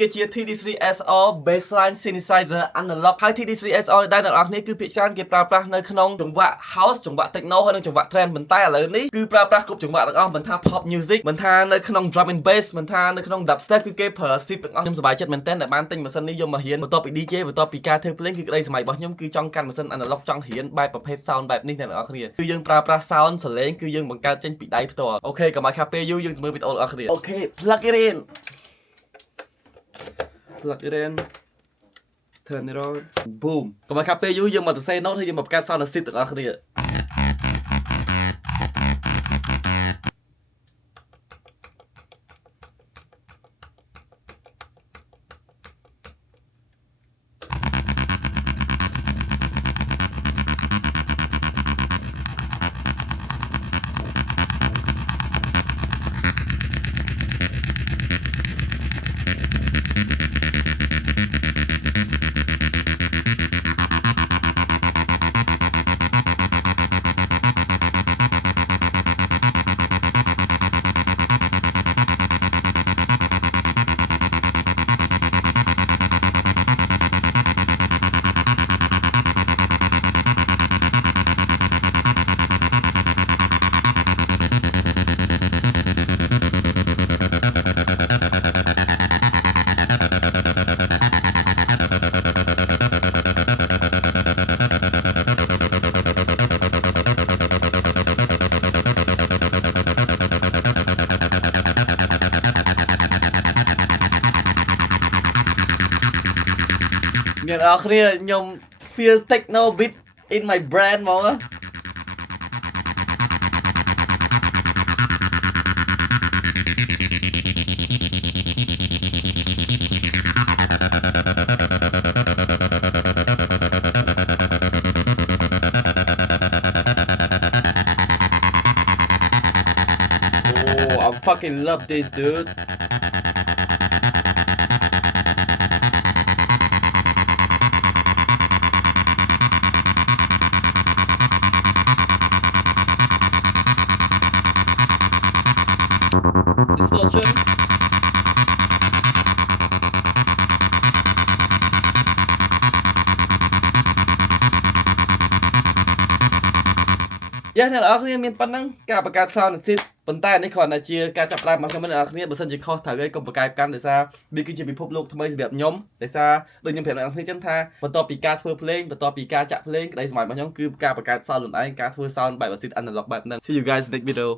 គឺជា TD3SR Baseline Synthesizer Analog ហើយ TD3SR ដែលអ្នកនរគ្នាគឺភាគច្រើនគេប្រើប្រាស់នៅក្នុងចង្វាក់ House ចង្វាក់ Techno ហើយនិងចង្វាក់ Trance ប៉ុន្តែឥឡូវនេះគឺប្រើប្រាស់គ្រប់ចង្វាក់ទាំងអស់មិនថា Pop Music មិនថានៅក្នុង Drum and Bass មិនថានៅក្នុង Dubstep គឺគេប្រើ synth ទាំងអស់ខ្ញុំសប្បាយចិត្តមែនទែនដែលបានទិញម៉ាស៊ីននេះយកមករៀនបន្ទាប់ពី DJ បន្ទាប់ពីការធ្វើភ្លេងគឺក្តីសម័យរបស់ខ្ញុំគឺចង់កាន់ម៉ាស៊ីន Analog ចង់រៀនបែបប្រភេទ sound បែបនេះអ្នកនរគ្នាគឺយើងប្រើប្រាស់ sound សលេងគឺយើងបង្កើតចេញពីដៃផ្ទាល់អូខេកុំឲ្យខាតពេលយូរយើងទៅមើលវីដេអូរបស់អ្នកគ្នាអូខេ plug it in turn it on boom កុំឲ្យខាតពេលយូរយើងមកសរសេរ note ហើយយើងមកបង្កើត sound synth ទាំងអស់គ្នាអ្នកនរគ្នាខ្ញុំ feel techno beat in my brain ហ្មងI fucking love this dude distortionអ្នកនរគ្នាមានប៉ុណ្ណឹងការបង្កើត sound synth ប៉ុន្តែនេះគ្រាន់តែជាការចាប់ផ្ដើមរបស់ខ្ញុំអ្នកនរគ្នាបើសិនជាខុសត្រូវហើយកុំប្រកែកកាន់ដោយសារវាគឺជាពិភពលោកថ្មីសម្រាប់ខ្ញុំដោយសារដូចខ្ញុំប្រាប់អ្នកនរគ្នាចឹងថាបន្ទាប់ពីការធ្វើភ្លេងបន្ទាប់ពីការចាក់ភ្លេងក្តីសម័យរបស់ខ្ញុំគឺការបង្កើត sound ខ្លួនឯងការធ្វើ sound បែប synth analog បែបហ្នឹង See you guys next video